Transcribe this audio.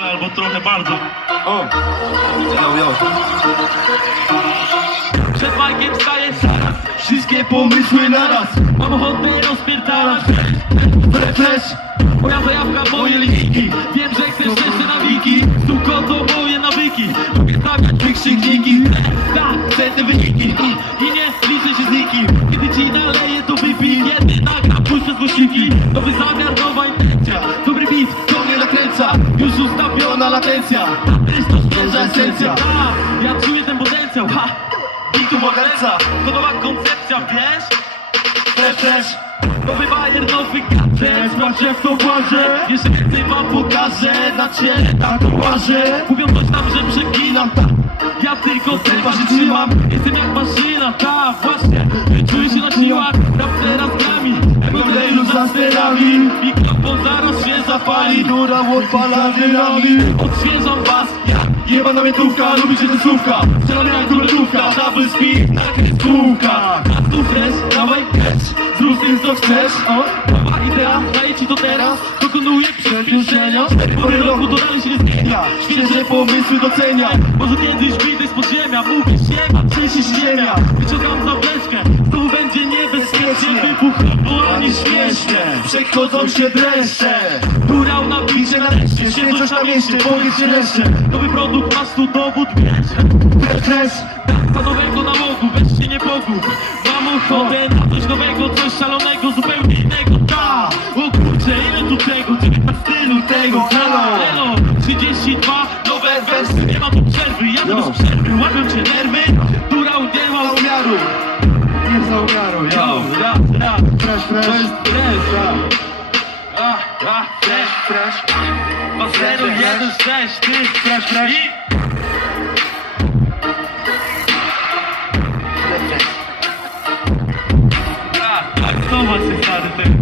Albo trochę bardzo. O! Yo, yo. Przed bajkiem staję zaraz. Wszystkie pomysły naraz Mam ochotę rozpierdalać Flash, flash Moja zajawka, moje linijki Wiem, że chcesz jeszcze nawiki Tylko to moje nawyki. Lubię stawiać wykrzykniki Tak, chcę te wyniki. I nie liczę się z nikim. Kiedy ci naleję to wypij. Kiedy nagram, Już ustawiona latencja. Jest to świeża esencja. Ja czuję ten potencjał, ha. I tu morderca, to nowa koncepcja, wiesz? Też, też. Nowy bajer, nowy gadżet Patrzę w to włażę Jeszcze więcej wam pokażę Na ciele tatuaże Mówią coś tam, że przeginam, tak. Ja tylko tempa się trzymam. Jestem jak maszyna, ta właśnie. Czuję się na siłach. Rap teraz grami Emodelu za sterami Mikrofon zaraz się zapali. Góra odpala dynami Odświeżam was. Jak jebana miętówka Lubicie te słówka Strzelam jak dubeltówka Double speed na kreskówkach A tu fresh, dawaj catch Zrób z tym co chcesz o, Nowa idea, daję ci to teraz. Dokonuję przyspieszenia. Pory roku to dalej się nie zmienia Świeże pomysły docenia Może kiedyś wyjdę z podziemia. Mówię siema, czy się ściemia Wyciągam zawleczkę Znowu będzie niebezpiecznie Wybuch, bo nie śmiesznie. Przechodzą się dreszcze. Górał na bicie nareszcie Świeżość na mieście, powiedz się Nowy produkt, masz tu dowód, wiesz Fresh, tak, nowego nałogu, weź się nie pogub. Mam ochotę na coś nowego, coś szalonego, zupełnie innego. Ta, o kurczę, ile tu tego, ty na stylu tego. Halo, elo, 32, nowe wersy, nie ma tu przerwy. Jadę bez przerwy, łapią cię nerwy yo. ra, ra, Fresh, fresh. to jest fresh A, a, fresh, Fresh. 2, 0, 1, 6, ty Fresh, fresh. I... Tak, tak, zobacz się stary ty